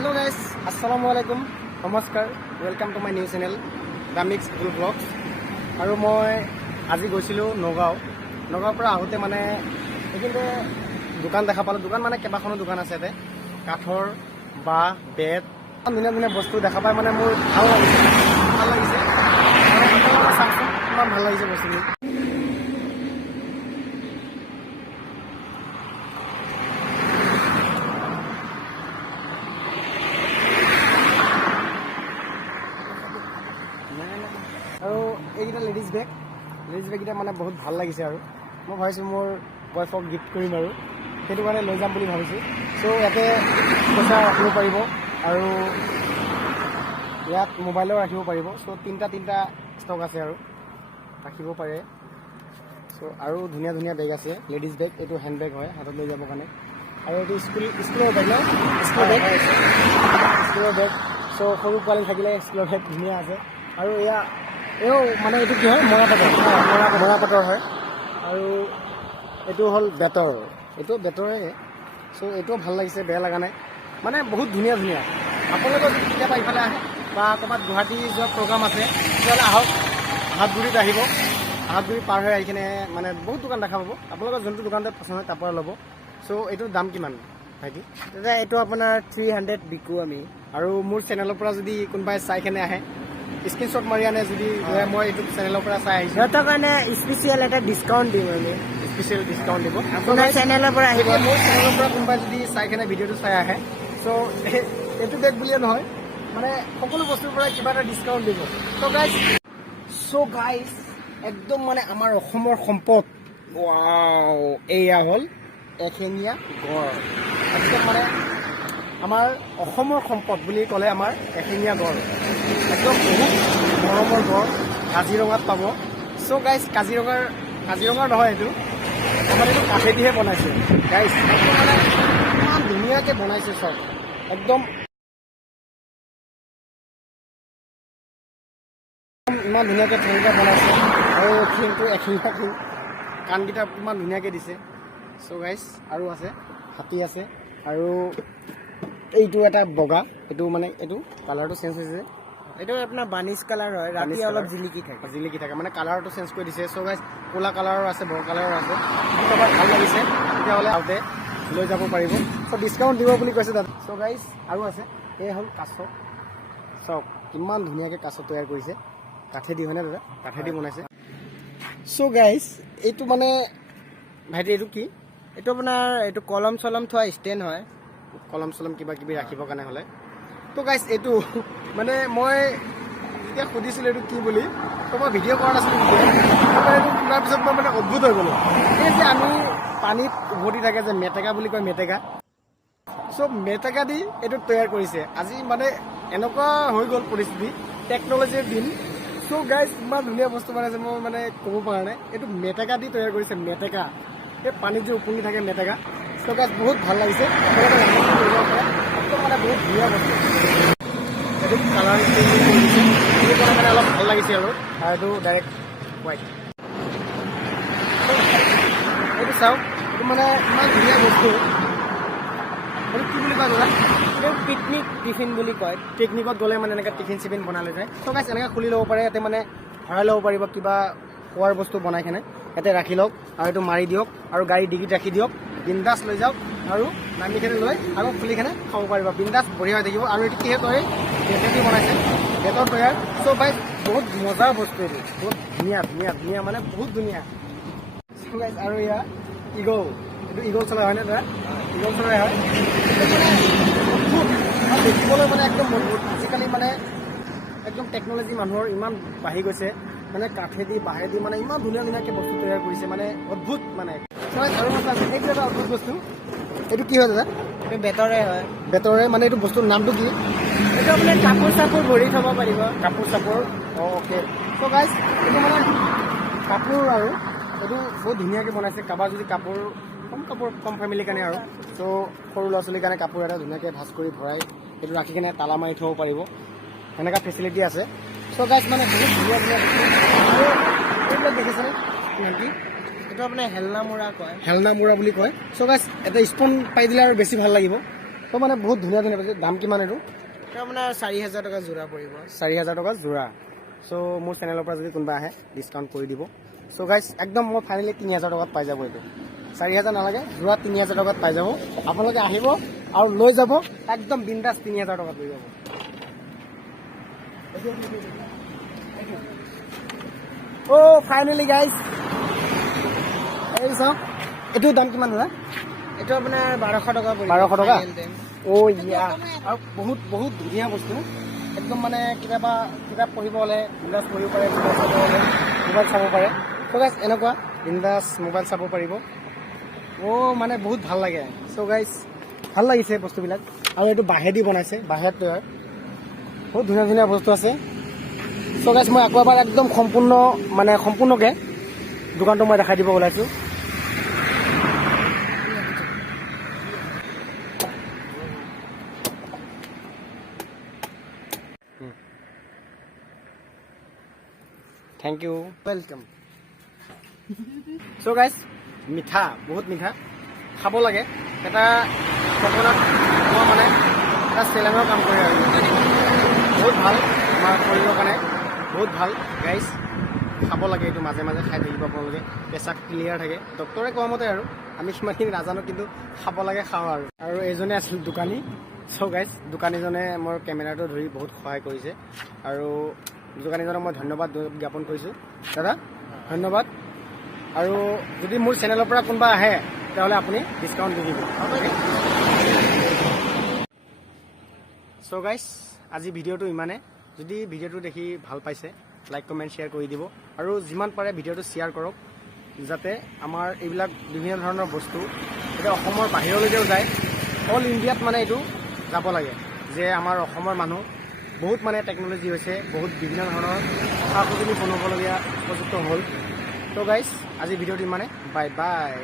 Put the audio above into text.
Hello guys, अस्सलामु आलैकुम, नमस्कार, welcome to my new channel দামিক্স ফুল ব্লগছ। আৰু মই আজি গৈছিলোঁ নগাঁৱৰ পৰা আহোঁতে মানে এইখিনিতে দোকান দেখা পালোঁ। দোকান মানে কেইবাখনো দোকান আছে ইয়াতে, কাঠৰ বাঁহ বেত ধুনীয়া ধুনীয়া বস্তু দেখা পাই মানে মোৰ ভাল লাগিছে চাওকচোন কিমান ভাল লাগিছে বস্তুখিনি। আৰু এইকেইটা লেডিজ বেগকেইটা মানে বহুত ভাল লাগিছে আৰু মই ভাবিছোঁ মোৰ ৱাইফক গিফ্ট কৰিম আৰু সেইটো কাৰণে লৈ যাম বুলি ভাবিছোঁ। চ' ইয়াতে পইচা ৰাখিব পাৰিব আৰু ইয়াত মোবাইলো ৰাখিব পাৰিব। চ' তিনিটা ষ্টক আছে আৰু ৰাখিব পাৰে। চ' আৰু ধুনীয়া ধুনীয়া বেগ আছে, লেডিজ বেগ। এইটো হেণ্ড বেগ হয়, হাতত লৈ যাবৰ কাৰণে। আৰু এইটো স্কুলৰ বেগ ন, স্কুলৰ বেগ। চ' সৰু পোৱালি থাকিলে স্কুলৰ বেগ ধুনীয়া আছে। আৰু এও মানে এইটো কি হয়, মৰাপাটৰ হয়। আৰু এইটো হ'ল বেতৰে। চ' এইটোও ভাল লাগিছে, বেয়া লগা নাই, মানে বহুত ধুনীয়া। আপোনালোকৰ যদি কেতিয়াবা ইফালে আহে বা ক'ৰবাত গুৱাহাটী যোৱা প্ৰগ্ৰাম আছে তেতিয়াহ'লে আহক, হাতগুৰিত আহিব। হাতগুৰি পাৰ হৈ আহি কিনে মানে বহুত দোকান দেখা পাব। আপোনালোকৰ যোনটো দোকানতে পচন্দ হয় তাৰ পৰা ল'ব। চ' এইটোৰ দাম কিমান ভাইটি? দাদা এইটো আপোনাৰ 300 বিকোঁ আমি। আৰু মোৰ চেনেলৰ পৰা যদি কোনোবাই চাই কেনে আহে, স্ক্ৰীনশ্বট মাৰি আনে যদি মই এইটো চেনেলৰ পৰা চাই আহিছোঁ, সিহঁতৰ কাৰণে স্পেচিয়েল এটা ডিছকাউণ্ট দিম আমি। স্পেচিয়েল ডিছকাউণ্ট দিব। আপোনাৰ চেনেলৰ পৰা আহিব। মোৰ চেনেলৰ পৰা কোনোবাই যদি চাই কেনে ভিডিঅ'টো চাই আহে, চ' এইটো বেগ বুলিয়ে নহয়, মানে সকলো বস্তুৰ পৰা কিবা এটা ডিছকাউণ্ট দিব। চ' গাইজ একদম মানে আমাৰ অসমৰ সম্পদ, এয়া হ'ল এশিঙীয়া গঁড়। একদম মানে আমাৰ অসমৰ সম্পদ বুলি ক'লে আমাৰ এশিঙীয়া গঁড়। একদম বহুত মৰমৰ গঁড় কাজিৰঙাত পাব। চ' গাইজ কাজিৰঙাৰ নহয়, এইটো আমাৰ এইটো কাঠেদিহে বনাইছে গাইজ। একদম মানে ইমান ধুনীয়াকৈ বনাইছে চব, একদম ইমান ধুনীয়াকৈ ঠেংকেইটা বনাইছে। আৰু শিংটো এশিঙীয়া শিং, কাণকেইটা ইমান ধুনীয়াকৈ দিছে। চ' গাইজ আৰু আছে, হাতী আছে। আৰু এইটো এটা বগা, এইটো মানে এইটো কালাৰটো চেঞ্জ হৈছে। এইটো আপোনাৰ বানিছ কালাৰ হয়, ৰাতি অলপ জিলিকি থাকে মানে কালাৰটো চেঞ্জ কৰি দিছে। চ' গাইজ ক'লা কালাৰৰ আছে, বগা কালাৰৰ আছে। কাৰোবাৰ ভাল লাগিছে তেতিয়াহ'লে আহোঁতে লৈ যাব পাৰিব। চ' ডিছকাউণ্ট দিব বুলি কৈছে দাদা। চ' গাইজ আৰু আছে, এই হ'ল কাছ। চাওক কিমান ধুনীয়াকৈ কাছ তৈয়াৰ কৰিছে, কাঠেদি হয়নে দাদা? কাঠেদি বনাইছে। চ' গাইজ এইটো মানে ভাইটি এইটো কি? এইটো আপোনাৰ এইটো কলম চলম থোৱা ষ্টেণ্ড হয়, কলম চলম কিবা কিবি ৰাখিবৰ কাৰণে হ'লে। তো গাইজ এইটো মানে মই যেতিয়া সুধিছিলোঁ এইটো কি বুলি, তো মই ভিডিঅ' কৰা নাছিলোঁ। এইটো শুনাৰ পিছত মই মানে অদ্ভুত হৈ গ'লোঁ। এই যে আমি পানীত উভতি থাকে যে মেটেকা বুলি কয়, মেটেকা। চ' মেটেকা দি এইটো তৈয়াৰ কৰিছে। আজি মানে এনেকুৱা হৈ গ'ল পৰিস্থিতি, টেকন'লজিৰ দিন। চ' গাইজ ইমান ধুনীয়া বস্তু বনাইছে, মই মানে ক'ব পৰা নাই। এইটো মেটেকা দি তৈয়াৰ কৰিছে, মেটেকা। এই পানীত যে উপঙি থাকে মেটেকা। চ' গাইজ বহুত ভাল লাগিছে, একদম মানে বহুত ধুনীয়া বস্তু। এইটো কালাৰ চেঞ্জ কৰি দিছে, সেইটো কাৰণে মানে অলপ ভাল লাগিছে। আৰু এইটো ডাইৰেক্ট হোৱাইট। এইটো চাওক, এইটো মানে ইমান ধুনীয়া বস্তু। এইটো কি বুলি কয় দাদা? এইটো পিকনিক টিফিন বুলি কয়। পিকনিকত গ'লে মানে এনেকৈ টিফিন চিফিন বনালে যায়। ত' গাইজ এনেকৈ খুলি ল'ব পাৰে, ইয়াতে মানে ভৰাই ল'ব পাৰিব কিবা খোৱাৰ বস্তু বনাই কেনে। ইয়াতে ৰাখি লওক আৰু এইটো মাৰি দিয়ক আৰু গাড়ী ডিগিত ৰাখি দিয়ক, বিন্দাছ লৈ যাওক আৰু নামি কেনে লৈ আকৌ খুলি কেনে খাব পাৰিব, বিন্দাছ বঢ়িয়া হৈ থাকিব। আৰু এইটো কিহে তৈয়াৰ? বেতেদি বনাইছে, বেতৰ তৈয়াৰ। চ' ভাই বহুত মজাৰ বস্তু এইটো, বহুত ধুনীয়া মানে বহুত ধুনীয়া। চ' গাইজ আৰু এয়া ইগল, এইটো ইগল চৰাই হয়নে দাদা? ইগল চৰাই হয়। দেখিবলৈ মানে একদম মজবুত। আজিকালি মানে একদম টেকন'লজি মানুহৰ ইমান বাঢ়ি গৈছে, মানে কাঠেদি বাঁহেদি মানে ইমান ধুনীয়াকৈ বস্তু তৈয়াৰ কৰিছে, মানে অদ্ভুত মানে। আৰু এইটো এটা অদ্ভুত বস্তু, এইটো কি হয় দাদা? এইটো বেতৰে মানে এইটো বস্তুৰ নামটো কি? এইটো আপোনাৰ কাপোৰ চাপোৰ ভৰি থ'ব পাৰিব। কাপোৰ চাপোৰ, অ'কে। চ' গাইজ এইটো মানে কাপোৰ, আৰু এইটো বহুত ধুনীয়াকৈ বনাইছে। কাৰোবাৰ যদি কম ফেমিলিৰ কাৰণে আৰু চ' সৰু ল'ৰা ছোৱালীৰ কাৰণে কাপোৰ এটা ধুনীয়াকৈ ভাজ কৰি ভৰাই এইটো ৰাখি কিনে তালা মাৰি থ'ব পাৰিব, সেনেকুৱা ফেচিলিটি আছে। চ' গাইজ মানে বহুত ধুনীয়া বস্তু। আৰু এইবিলাক দেখিছেনে ভণ্টি? এইটো আপোনাৰ হেলনা মূৰা কয়। হেলনা মূৰা বুলি কয়। চ' গাইজ এটা স্পন পাই দিলে আৰু বেছি ভাল লাগিব। তো মানে বহুত ধুনীয়া ধুনীয়া পাইছে। দাম কিমান এইটো? এইটো আপোনাৰ 4,000 টকা যোৰা পৰিব। 4,000 টকা যোৰা। চ' মোৰ চেনেলৰ পৰা যদি কোনোবা আহে ডিছকাউণ্ট কৰি দিব। চ' গাইজ একদম মই ফাইনেলি 3,000 টকাত পাই যাব এইটো। 4,000 নালাগে, যোৰা 3,000 টকাত পাই যাব। আপোনালোকে আহিব আৰু লৈ যাব একদম বিন্দাছ 3,000 টকাত লৈ যাব। অ' ফাইনেলি গাইজ এই চাওক, এইটোৰ দাম কিমান হয়? এইটো আপোনাৰ 1,200 টকা পৰিব। 1,200 টকা? Final দাম। অ' ইয়া, আৰু বহুত বহুত ধুনীয়া বস্তু। একদম মানে কেতিয়াবা কিতাপ পঢ়িব হ'লে বিন্দাছ পঢ়িব পাৰে, মোবাইল চাব পাৰে। চ' গাইজ এনেকুৱা বিন্দাছ মোবাইল চাব পাৰিব। অ' মানে বহুত ভাল লাগে। চ' গাইজ ভাল লাগিছে বস্তুবিলাক। আৰু এইটো বাঁহেদি বনাইছে, বাঁহেৰ তৈয়াৰ। বহুত ধুনীয়া ধুনীয়া বস্তু আছে। চ' গাইজ মই আকৌ এবাৰ একদম সম্পূৰ্ণকৈ দোকানটো মই দেখাই দিব ওলাইছোঁ। Thank you, welcome. চ' গাইজ মিঠা, বহুত মিঠা, খাব লাগে। এটা ককনাট মই মানে এটা চেলেঙৰ কাম কৰে আৰু বহুত ভাল আমাৰ শৰীৰৰ কাৰণে, বহুত ভাল গাইজ। খাব লাগে এইটো, মাজে মাজে খাই থাকিব আপোনালোকে, পেচাব ক্লিয়াৰ থাকে। ডক্টৰে কোৱা মতে আৰু, আমি সিমানখিনি নাজানো, কিন্তু খাব লাগে, খাওঁ আৰু। আৰু এইজনে আছিল দোকানী। চ' গাইজ দোকানীজনে মোৰ কেমেৰাটো ধৰি বহুত সহায় কৰিছে, আৰু দোকানীজনক মই ধন্যবাদ জ্ঞাপন কৰিছোঁ। দাদা ধন্যবাদ। আৰু যদি মোৰ চেনেলৰ পৰা কোনোবা আহে তেতিয়াহ'লে আপুনি ডিছকাউণ্ট দি দিব। চ' গাইজ আজি ভিডিঅ'টো ইমানে। যদি ভিডিঅ'টো দেখি ভাল পাইছে লাইক কমেণ্ট শ্বেয়াৰ কৰি দিব, আৰু যিমান পাৰে ভিডিঅ'টো শ্বেয়াৰ কৰক, যাতে আমাৰ এইবিলাক বিভিন্ন ধৰণৰ বস্তু এতিয়া অসমৰ বাহিৰলৈকেও যায়। অল ইণ্ডিয়াত মানে এইটো যাব লাগে, যে আমাৰ অসমৰ মানুহ বহুত মানে টেকন'লজি হৈছে, বহুত বিভিন্ন ধৰণৰ সা সঁজুলি বনাবলগীয়া উপযুক্ত হ'ল। ত' গাইজ আজি ভিডিঅ'টো ইমানে। Bye bye.